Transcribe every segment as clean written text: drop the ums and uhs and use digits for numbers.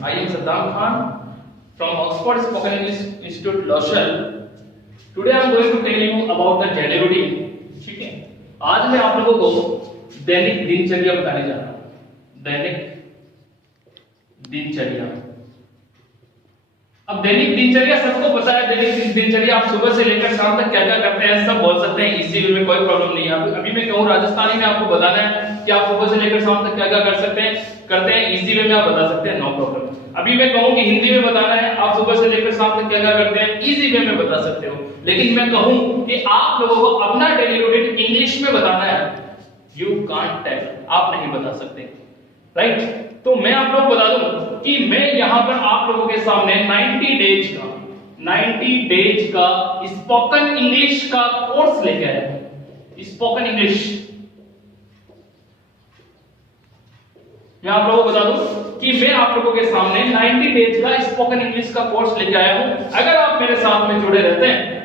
I am Saddam Khan from Oxford Spoken English Institute, Lausanne. Today I am going to tell you about the daily routine. ठीक है, आज मैं आप लोगों को दैनिक दिनचर्या बताने जा रहा हूँ। दैनिक दिनचर्या। अब दैनिक दिनचर्या सबको पता है। दैनिक दिनचर्या आप सुबह से लेकर शाम तक क्या क्या करते हैं सब बोल सकते हैं, इसी वे में कोई प्रॉब्लम नहीं है। अभी मैं कहूँ राजस्थानी में आपको बताना है कि आप सुबह से लेकर शाम तक क्या क्या कर सकते हैं, करते हैं, इजी वे में आप बता सकते हैं, नो प्रॉब्लम। अभी मैं कहूँ कि हिंदी में बताना है, आप सुबह से लेकर शाम तक क्या क्या करते हैं, इजी वे में बता सकते हो। लेकिन मैं कहूँ कि आप लोगों को अपना डेली रूटीन इंग्लिश में बताना है, यू कांट टेल, आप नहीं बता सकते, राइट? तो मैं आप लोगों को बता दूं कि मैं यहां पर आप लोगों के सामने 90 डेज का स्पोकन इंग्लिश का कोर्स लेके आया हूं। स्पोकन इंग्लिश मैं आप लोगों को बता दूं कि मैं आप लोगों के सामने 90 डेज का स्पोकन इंग्लिश का कोर्स लेके आया हूं। अगर आप मेरे साथ में जुड़े रहते हैं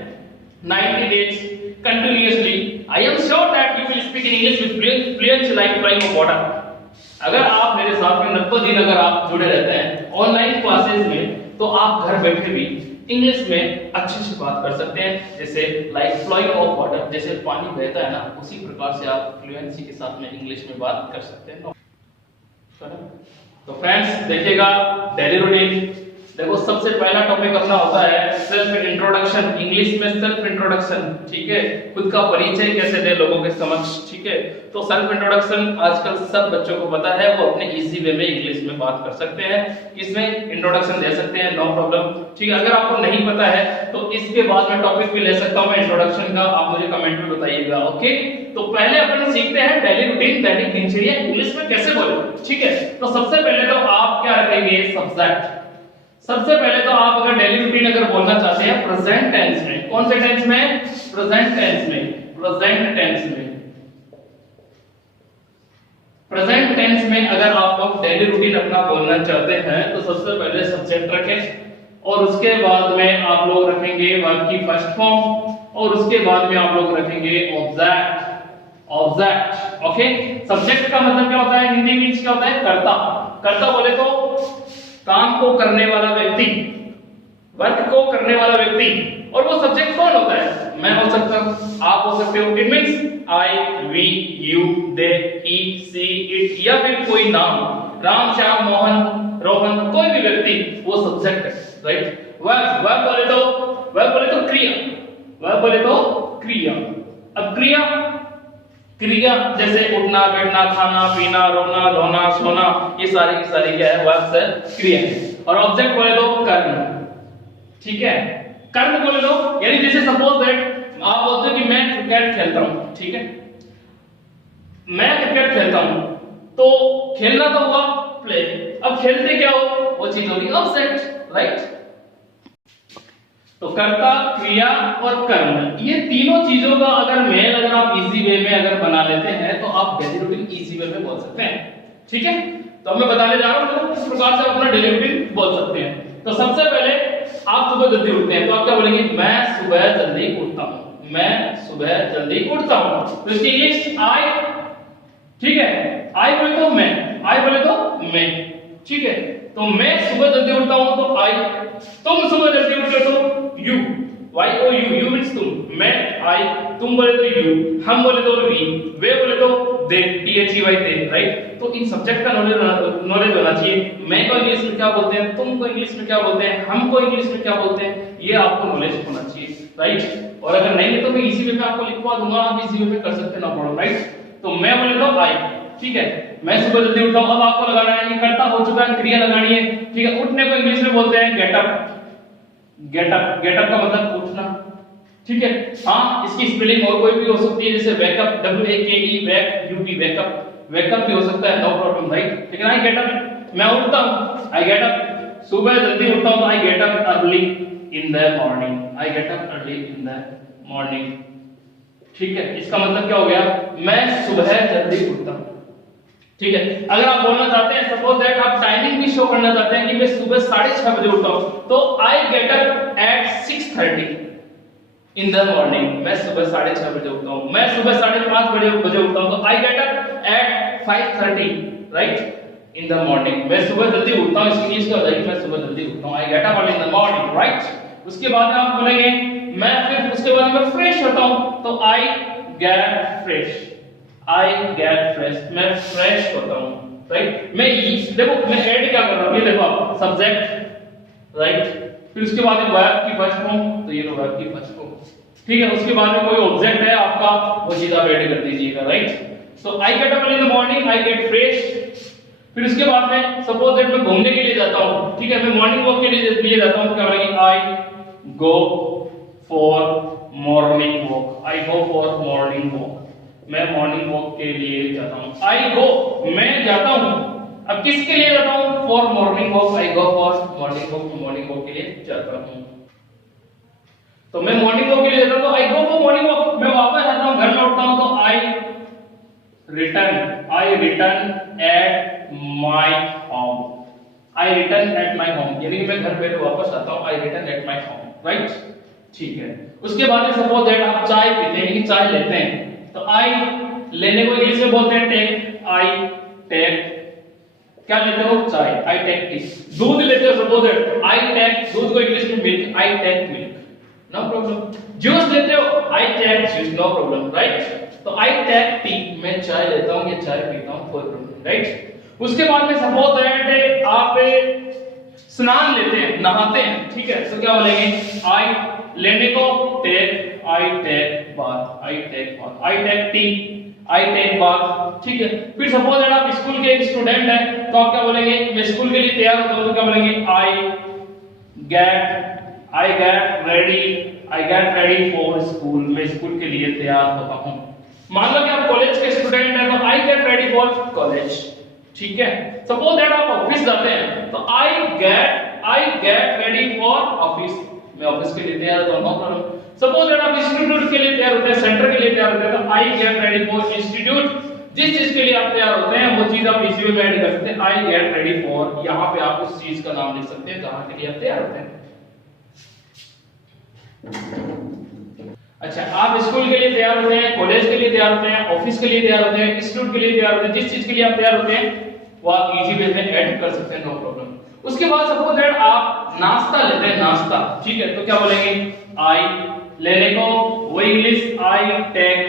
90 days continuously, I am sure that you will speak in English with fluency like flying of water. अगर आप मेरे साथ में 90 दिन अगर आप जुड़े रहते हैं ऑनलाइन क्लासेस में, तो आप घर बैठे भी इंग्लिश में अच्छे से बात कर सकते हैं। जैसे लाइक फ्लोइंग ऑफ वाटर, जैसे पानी बहता है ना, उसी प्रकार से आप फ्लुएंसी के साथ में इंग्लिश में बात कर सकते हैं। तो फ्रेंड्स देखिएगा डेली रूटीन। देखो सबसे पहला टॉपिक अपना होता है सेल्फ इंट्रोडक्शन। इंग्लिश में सेल्फ इंट्रोडक्शन, ठीक है, खुद का परिचय कैसे दे लोगों के समक्ष, ठीक है। तो सेल्फ इंट्रोडक्शन आजकल सब बच्चों को पता है, वो अपने इजी वे में इंग्लिश में बात कर सकते हैं, इसमें इंट्रोडक्शन दे सकते हैं, नो प्रॉब्लम, ठीक है। अगर आपको नहीं पता है तो इसके बाद में टॉपिक भी ले सकता हूं मैं इंट्रोडक्शन का, आप मुझे कमेंट में बताइएगा, ओके। तो पहले अपन सीखते हैं डेली रूटीन, दैनिक दिनचर्या इंग्लिश में कैसे बोले, ठीक है। तो सबसे पहले तो आप क्या रखेंगे, सब्जेक्ट। सबसे पहले तो आप अगर डेली रूटीन अगर बोलना चाहते हैं प्रेजेंट टेंस में, कौन से टेंस में, प्रेजेंट टेंस में, प्रेजेंट टेंस में, प्रेजेंट टेंस में अगर आप लोग डेली रूटीन अपना बोलना चाहते हैं तो सबसे पहले सब्जेक्ट रखें और उसके बाद में आप लोग रखेंगे वर्ब की फर्स्ट फॉर्म और उसके बाद में आप लोग रखेंगे ऑब्जेक्ट। Object, okay. सब्जेक्ट का मतलब क्या होता है, हिंदी में क्या होता है, कर्ता। कर्ता बोले तो काम को करने वाला व्यक्ति, वर्क को करने वाला व्यक्ति। और वो सब्जेक्ट कौन होता है, मैं हो सकता हूं, आप हो सकते हो। It means I, we, you, they, he, she, it या फिर कोई नाम, राम, श्याम, मोहन, रोहन, कोई भी व्यक्ति, वो सब्जेक्ट है, राइट। वर्ब बोले तो क्रिया, वर्ब बोले तो क्रिया। अब क्रिया जैसे उठना, बैठना, खाना, पीना, रोना, धोना, सोना, ये सारी की सारी क्या है, वर्ब से क्रिया है। और ऑब्जेक्ट बोले तो कर्म, ठीक है। कर्म बोले तो यानी जैसे सपोज दैट आप बोलते हो कि मैं क्रिकेट खेलता हूं, ठीक है, मैं क्रिकेट खेलता हूं, तो खेलना तो हुआ प्ले, अब खेलते क्या हो, वो चीज होगी ऑब्जेक्ट, राइट। तो कर्ता, क्रिया और कर्म, ये तीनों चीजों का अगर मेल अगर आप इजी वे में अगर बना लेते हैं तो आप डेली रूटीन इजी वे में बोल सकते हैं, ठीक है। तो मैं बताने जा रहा हूं किस प्रकार से अपना डेली रूटीन बोल सकते हैं। तो सबसे पहले आप सुबह जल्दी उठते हैं तो आप क्या बोलेंगे, मैं सुबह जल्दी उठता हूं, मैं सुबह जल्दी उठता हूं। तो इसकी इंग्लिश आई, ठीक है, आई बोले तो मैं, आई बोले तो मैं, ठीक है। तो मैं सुबह जल्दी उठता हूं तो आई, तुम सुबह जल्दी उठते हो तो you, Y O U, you means तुम, मैं आई, तुम बोले तो यू, हम बोले तो वी, वे बोले तो they, T H E Y they, right. तो इन सब्जेक्ट का नॉलेज होना चाहिए। मैं को इंग्लिश में क्या बोलते हैं, तुम को इंग्लिश में क्या बोलते हैं, हम को इंग्लिश में क्या बोलते हैं, ये आपको नॉलेज होना चाहिए, राइट। और अगर नहीं है तो मैं इसी वे में आपको लिखवा दूंगा, आप इसी वे में कर सकते हैं, नो प्रॉब्लम, राइट। तो मैं बोले तो आई, ठीक है, मैं सुबह जल्दी उठता हूं। अब आपको लगाना है, ये कर्ता हो चुका है, क्रिया लगानी है, ठीक है। उठने को इंग्लिश में बोलते हैं get up, get up, get up का मतलब उठना, ठीक है। हाँ, इसकी स्पेलिंग और कोई भी हो सकती है, जैसे वेकअप, डब्ल्यू ए के ई, वेक, यू पी, वेकअप, वेकअप भी हो सकता है, नो प्रॉब्लम, राइट। लेकिन आई गेट अप, मैं उठता हूं, आई गेट अप, सुबह जल्दी उठता हूं तो I get up early in the morning, I get up early in the morning, ठीक है। इसका मतलब क्या हो गया, मैं सुबह जल्दी उठता हूं, ठीक है। अगर आप बोलना चाहते हैं, सपोज दैट आप टाइमिंग भी शो करना चाहते हैं कि मैं सुबह 6:30 बजे उठता हूं, तो I get up at 6:30 in the morning, मैं सुबह 6:30 बजे उठता हूं। मैं सुबह 5:30 बजे उठता हूं तो I get up at 5:30, right. In the morning, मैं सुबह जल्दी उठता हूँ, इसकी इंग्लिश क्या हो जाएगी, मैं सुबह जल्दी उठता हूँ, I get up early in the morning, right. उसके बाद आप बोलेंगे मैं फिर उसके बाद मैं फ्रेश होता हूँ, तो I get fresh, I get fresh, मैं फ्रेश होता हूँ, राइट। मैं देखो मैं ऐड क्या कर रहा हूँ, ये देखो आप सब्जेक्ट, राइट, फिर उसके बाद वर्ब की फर्स्ट फॉर्म, तो ये लो वर्ब की फर्स्ट फॉर्म, ठीक है। उसके बाद में कोई ऑब्जेक्ट है आपका, वो सीधा ऐड कर दीजिएगा, right. So I get up in the morning, I get fresh. फिर उसके बाद में सपोज दैट मैं घूमने के लिए जाता हूँ, ठीक है, मैं मॉर्निंग वॉक के लिए जाता हूँ, तो क्या बोलेंगे I go for morning walk, I go for morning walk, मैं मॉर्निंग वॉक के लिए जाता हूँ, आई गो मैं जाता हूँ, अब किसके लिए जाता हूँ, for morning walk, I go for morning walk, morning walk के लिए जाता हूँ, तो मैं मॉर्निंग वॉक के लिए जाता हूँ, तो I go for morning walk, मैं वापस आता हूँ, घर लौटता हूँ, तो I return at my home, I return at my home, यानी कि मैं घर पे वापस आता हूँ, I return at my home, right, ठीक है। उसके बाद में सपोज दैट आप चाय पीते हैं, यानी कि चाय लेते हैं, तो आई लेने को इंग्लिश में बोलते हैं टेक, आई टेक, क्या लेते हो, चाय, आई टेक टी। दूध लेते हो, सपोज दैट आई टेक, दूध को इंग्लिश में milk, I take milk, no problem. Juice लेते हो, I take juice, no problem, right. तो आई टेक टी, मैं चाय लेता हूं या चाय पीता हूं, कोई प्रॉब्लम, राइट। उसके बाद में सपोज दैट आप स्नान लेते हैं, नहाते हैं, ठीक है, तो क्या बोलेंगे, आई लेने को take, I take bath, I take bath, I take tea, I take bath, ठीक है। फिर सपोज दैट आप स्कूल के एक स्टूडेंट हैं, तो आप क्या बोलेंगे, मैं स्कूल के लिए तैयार होता हूं, तो क्या बोलेंगे, I get ready for school, मैं स्कूल के लिए तैयार होता हूं। मान लो कि आप कॉलेज के स्टूडेंट हैं, तो I get ready for college, ठीक है। सपोज दैट आप ऑफिस जाते हैं, तो I get ready for office, मैं ऑफिस के लिए तैयार होता हूं, नो प्रॉब्लम। सपोज दैट आप इंस्टीट्यूट के लिए तैयार होते हैं, सेंटर के लिए तैयार होते हैं, तो I get ready for institute, जिस चीज के लिए आप तैयार होते हैं वो चीज आप इसी में ऐड कर सकते हैं, आई गेट रेडी फॉर, यहां पे आप उस चीज का नाम लिख सकते हैं जहां के लिए आप तैयार होते हैं। अच्छा, आप स्कूल के लिए तैयार होते हैं, कॉलेज के लिए तैयार होते हैं, ऑफिस के लिए तैयार होते हैं, इंस्टीट्यूट के लिए तैयार होते हैं, जिस चीज के लिए आप तैयार होते हैं वो आप इजी वे में ऐड कर सकते हैं, नो प्रॉब्लम। उसके बाद सपोज दैट आप नाश्ता लेते हैं, नाश्ता, ठीक है, तो क्या बोलेंगे, आई लेने को वो इंग्लिश आई टेक,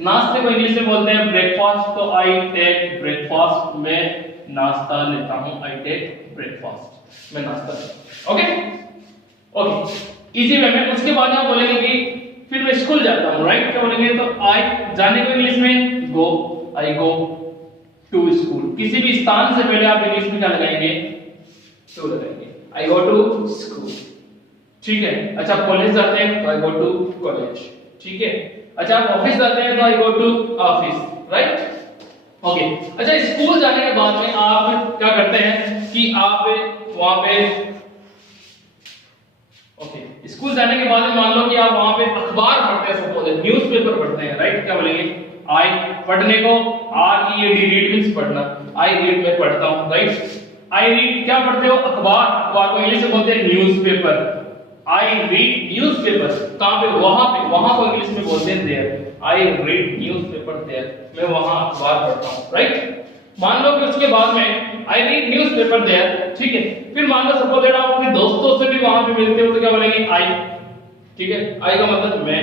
नाश्ते को इंग्लिश में बोलते हैं ब्रेकफास्ट, तो आई टेक ब्रेकफास्ट, मैं नाश्ता लेता हूं, आई टेक ब्रेकफास्ट, मैं नाश्ता लेता हूं, ओके, इजी वे में। उसके बाद आप बोलेंगे कि फिर मैं स्कूल जाता हूं, राइट, क्या बोलेंगे, तो आई जाने को इंग्लिश में गो, आई गो टू स्कूल, किसी भी स्थान से पहले आप इंग्लिश में क्या लगाएंगे, टू लगाएंगे, आई गो टू स्कूल, ठीक है। अच्छा, कॉलेज जाते हैं तो आई गो टू कॉलेज, ठीक है। अच्छा, आप ऑफिस जाते हैं तो I go to office, right, okay. अच्छा, स्कूल जाने के बाद में आप क्या करते हैं कि आप वहां पे, ओके, स्कूल जाने के बाद में मान लो कि आप वहां पे अखबार पढ़ते हैं, सपोज न्यूज़पेपर पढ़ते हैं, राइट, क्या बोलेंगे, आई पढ़ने को, READ रीड मींस पढ़ना, आई रीड मैं पढ़ता हूं, राइट। आई रीड क्या पढ़ते हो, अखबार, अखबार को इंग्लिश में बोलते हैं न्यूज़पेपर, आई रीड न्यूज़पेपर, कहां पे, वहां को इंग्लिश में बोलते हैं there, I read newspaper there, मैं वहां अखबार पढ़ता हूं, राइट। मान लो कि उसके बाद में आई रीड न्यूज़पेपर देयर, ठीक है। फिर मान लो सपोज दैट आप अपने दोस्तों से भी वहां पे मिलते हो, तो क्या बोलेंगे, आई, ठीक है, आई का मतलब मैं,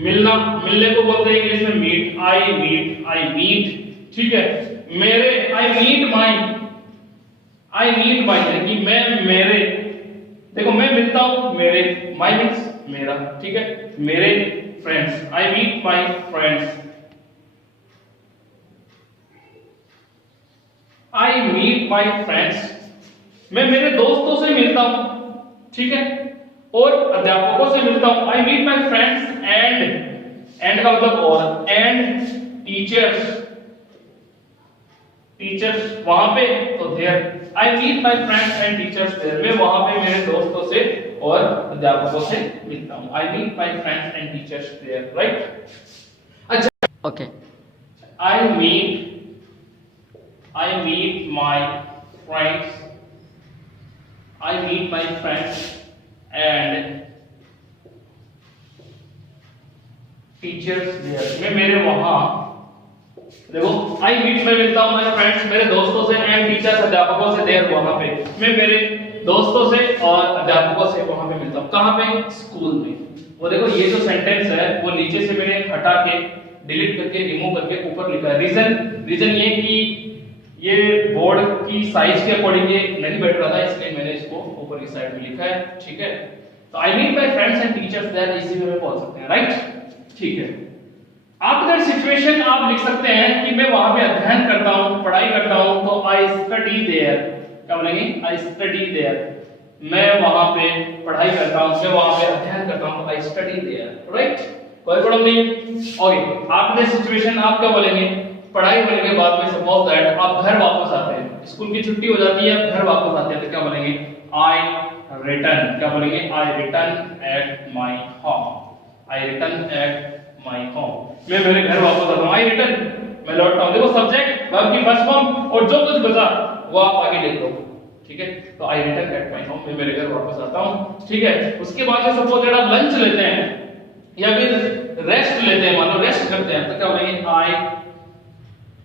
मिलना, मिलने को बोलते हैं इंग्लिश में मीट, आई मीट, ठीक है। मेरे, आई मीट माय, यानी कि मैं मेरे, देखो मैं मिलता हूं मेरे, माय मींस मेरा, ठीक है, मेरे friends, I meet my friends, I meet my friends, मैं मेरे दोस्तों से मिलता हूं, ठीक है, और अध्यापकों से मिलता हूं, I meet my friends and का मतलब और, एंड टीचर्स वहां पे, तो there, I meet my friends and teachers there, मैं वहां पे मेरे दोस्तों से और अध्यापकों से मिलता हूं, I meet my friends and teachers there, right. अच्छा, okay, I meet my friends, I meet my friends and teachers there, मैं मेरे वहां देखो आई मीट मैं मिलता हूँ माय फ्रेंड्स मेरे दोस्तों से एंड टीचर्स अध्यापकों से देर वहां पे मैं मेरे दोस्तों से और अध्यापकों से वहां पे मिलता हूँ। कहां पे? स्कूल में। वो देखो ये जो सेंटेंस है वो नीचे से मैंने हटा के डिलीट करके रिमूव करके ऊपर लिखा है। रीजन ये कि ये बोर्ड की साइज के अकॉर्डिंग ये नहीं बैठ रहा था इसलिए मैंने इसको ऊपर की साइड में लिखा है। ठीक है, तो I meet my friends and teachers there इसी में बोल सकते हैं, राइट। ठीक है, आफ्टर दैट सिचुएशन आप लिख सकते हैं कि मैं वहां पे अध्ययन करता हूं, पढ़ाई करता हूं, तो आई स्टडी देयर। क्या बोलेंगे? I study there. मैं वहां पे पढ़ाई करता हूं, मैं वहां पे अध्ययन करता हूं, तो आई स्टडी देयर, राइट। कोई प्रॉब्लम नहीं। ओके, आफ्टर दैट सिचुएशन आप क्या बोलेंगे? पढ़ाई होने के बाद में सपोज दैट आप घर वापस आते हैं, स्कूल की छुट्टी हो जाती है, घर वापस आते हैं, तो क्या बोलेंगे? I return. क्या बोलेंगे? I return at my home. I return at my home. मैं मेरे घर वापस आता हूं। आई रिटर्न, मैं लौटता हूं। देखो सब्जेक्ट वर्ब की फर्स्ट फॉर्म और जो कुछ बचा वो आप आगे लिख दो। ठीक है, तो I return at my home, मैं मेरे घर वापस आता हूं। ठीक है, उसके बाद में सपोज दैट आप लंच लेते हैं या फिर रेस्ट लेते हैं, मान लो रेस्ट करते हैं, तो क्या बोलेंगे? आई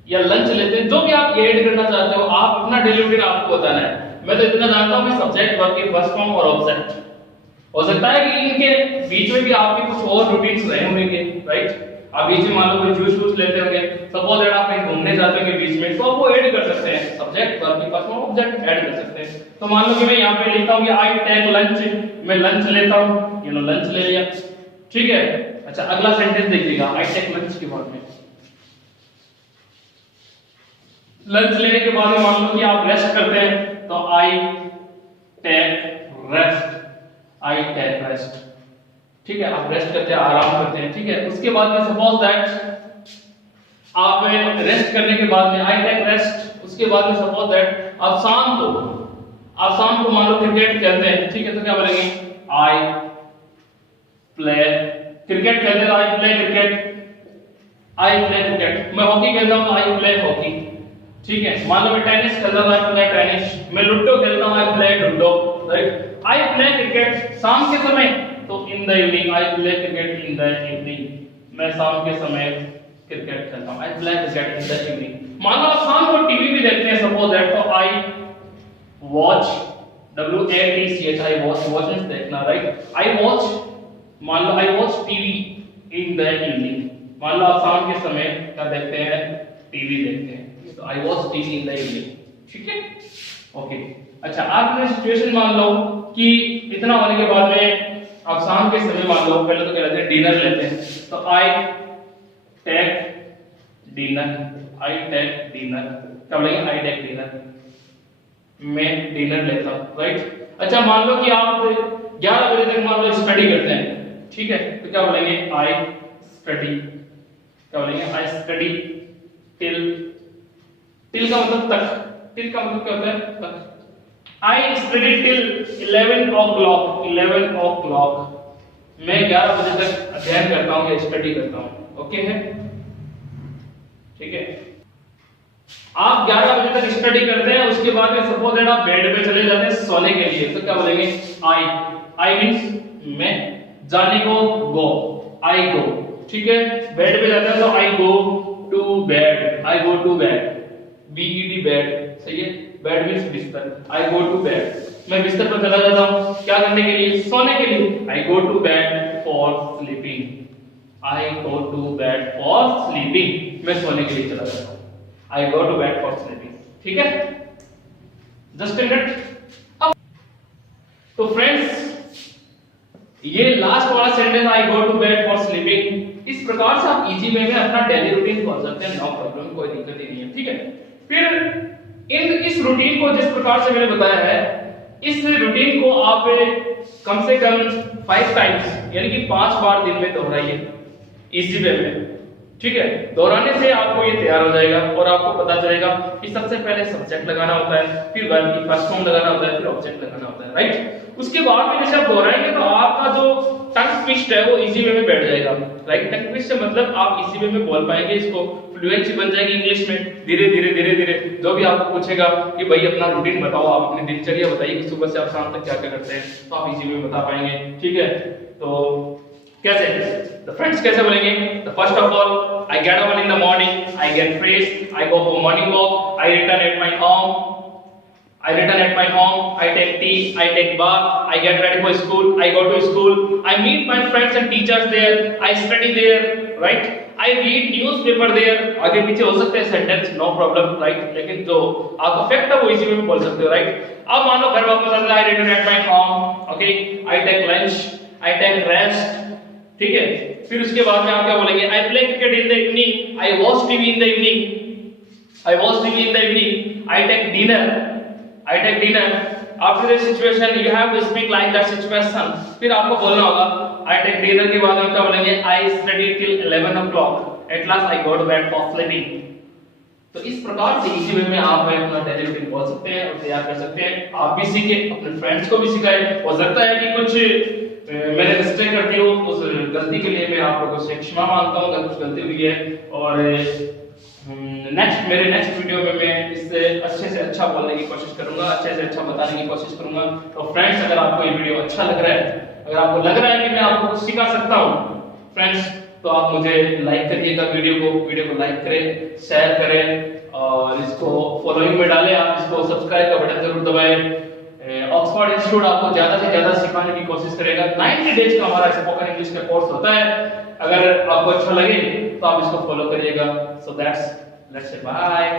या लंच लेते हैं, जो भी आप ऐड करना चाहते हो आप अपना डेली रूटीन आपको बताना है। मैं तो इतना जानता हूं कि सब्जेक्ट वर्ब की फर्स्ट फॉर्म और ऑब्जेक्ट। हो सकता है कि इनके बीच में भी आपके कुछ और रूटीन्स रहे होंगे, राइट। आप बीच में मान लो कोई जूस लेते होंगे, सपोज दैट आप कहीं घूमने जाते होंगे बीच में, तो आप वो ऐड कर सकते हैं, सब्जेक्ट वर्ब की फर्स्ट फॉर्म ऑब्जेक्ट ऐड कर सकते हैं। तो मान लो कि मैं यहां पे लिखता हूं कि आई टेक लंच, मैं लंच लेता हूं, ये लो लंच ले लिया। ठीक है, अच्छा अगला सेंटेंस देखिएगा आई टेक लंच के बाद में। लंच लेने के बाद में मान लो कि आप रेस्ट करते हैं, तो I take rest. I take rest. ठीक है, आप रेस्ट करते हैं, आराम करते हैं। ठीक है, उसके बाद में सपोज दैट आप रेस्ट करने के बाद में आई टेक रेस्ट, उसके बाद में सपोज दैट आप शाम को मान लो क्रिकेट खेलते हैं। ठीक है, तो क्या बोलेंगे? आई प्ले क्रिकेट खेलते हैं, I play cricket. I play cricket. मैं हॉकी खेलता हूं, आई प्ले हॉकी। ठीक है, मान लो मैं टेनिस खेलता हूं, आई प्ले टेनिस। मैं लूडो खेलता हूं, I play ludo, right. I play cricket शाम के समय, तो इन the evening. I play cricket in the evening. मैं शाम के समय क्रिकेट खेलता हूं, I play cricket in the evening. मान लो आप शाम को टीवी भी देखते हैं, सपोज दैट, तो I watch, WATCH, I watch, watch means देखना, राइट। आई वॉच, मान लो I watch TV in the evening. मान लो आप शाम के समय क्या देखते हैं? टीवी देखते हैं, तो I watch TV in the evening. ठीक है, ओके। अच्छा, आपने सिचुएशन मान लो कि इतना होने के बाद में आप शाम के समय मान लो पहले तो क्या लेते हैं? डिनर लेते हैं, तो I take dinner. I take dinner. क्या बोलेंगे? I take dinner. मैं डिनर लेता हूं, राइट। अच्छा, मान लो कि आप 11 बजे तक मान लो स्टडी करते हैं। ठीक है, तो क्या बोलेंगे? I study. क्या बोलेंगे? आई स्टडी टिल का मतलब तक। टिल का मतलब क्या होता है? तक। I study till 11 o'clock। 11 o'clock। मैं 11 बजे तक अध्ययन करता हूं या स्टडी करता हूं। ओके है, ठीक है। आप 11 बजे तक स्टडी करते हैं, उसके बाद में सपोज दैट आप बेड पे चले जाते हैं सोने के लिए, तो क्या बोलेंगे? आई मींस मैं, जाने को गो, आई गो। ठीक है, बेड पे जाते हैं तो I go to bed. I go to bed, BED bed, सही है। बेड मींस बिस्तर। आई गो टू बेड, मैं बिस्तर पर चला जाता हूं, क्या करने के लिए? सोने के लिए। I go to bed for sleeping. I go to bed for sleeping, मैं सोने के लिए चला जाता हूं। I go to bed for sleeping. ठीक है, जस्ट अ मिनट। तो फ्रेंड्स, ये लास्ट वाला sentence I go to bed for sleeping, इस प्रकार से आप इजी वे में अपना डेली रूटीन पढ़ सकते हैं, नो प्रॉब्लम, कोई दिक्कत ही नहीं है। ठीक है, फिर इस रूटीन को जिस प्रकार से मैंने बताया है, इस रूटीन को आप कम से कम 5 टाइम्स यानी कि 5 बार दिन में दोहराइए इजी वे में। ठीक है, दोहराने से आपको ये तैयार हो जाएगा और आपको पता चलेगा कि सबसे पहले सब्जेक्ट लगाना होता है, फिर वर्ब की फर्स्ट फॉर्म लगाना होता है, फिर ऑब्जेक्ट लगाना होता है, राइट। उसके बाद में जैसे आप दोहराएंगे तो आपका जो टंग ट्विस्ट है वो इजी वे में बैठ जाएगा, राइट। टंग ट्विस्ट से मतलब आप इजी वे में बोल पाएंगे, इसको फ्लुएंसी बन जाएगी इंग्लिश में। धीरे धीरे जो भी आपको पूछेगा कि भाई अपना रूटीन बताओ, आप अपनी दिनचर्या बताइए कि सुबह से आप शाम तक क्या क्या करते हैं, तो आप इजी वे में बता पाएंगे। ठीक है, तो कैसे? तो फ्रेंड्स कैसे बोलेंगे? तो first of all I get up in the morning, I get fresh, I go for morning walk, I return at my home, I take tea, I take bath, I get ready for school, I go to school, I meet my friends and teachers there, I study there, right? I read newspaper there. आगे पीछे हो सकते हैं sentence, no problem, right? लेकिन जो आपका fact है वो इसी में बोल सकते हो, राइट? अब मानो घर वापस आता है, I return at my home, okay? I take lunch, I take rest, ठीक है? फिर उसके बाद में आप क्या बोलेंगे? I play cricket in the evening, I watch TV in the evening, I take dinner. After this situation, you have to speak like that situation. फिर आपको बोलना होगा I take dinner के बाद हम क्या बोलेंगे? I study till 11 o'clock. At last I go to bed for sleeping. तो इस प्रकार से इसी वे में आप अपना डेली रूटीन बोल सकते हैं और तैयार कर सकते हैं। आप भी सीखे, अपने फ्रेंड्स को भी सिखाएं। हो सकता है कि कुछ मैंने मिस्टेक करती हो, उस गलती के लिए मैं आप लोगों से क्षमा मांगता हूँ अगर कुछ गलती हुई है। और मेरे नेक्स्ट वीडियो में मैं इससे अच्छे से अच्छा बोलने की कोशिश करूंगा, अच्छे से अच्छा बताने की कोशिश करूंगा। तो फ्रेंड्स, अगर आपको ये वीडियो अच्छा लग रहा है, अगर आपको लग रहा है कि मैं आपको कुछ सिखा सकता हूं फ्रेंड्स, तो आप मुझे लाइक करिएगा, वीडियो को लाइक करें, शेयर करें और इसको फॉलोइंग में डालें। आप इसको सब्सक्राइब का बटन जरूर दबाएं। ऑक्सफोर्ड इंस्टीट्यूट आपको ज्यादा से ज्यादा सिखाने की कोशिश करेगा। 90 डेज का हमारा स्पोकन इंग्लिश का कोर्स होता है। अगर आपको अच्छा लगे तो आप इसको फॉलो करिएगा। So that's let's say bye.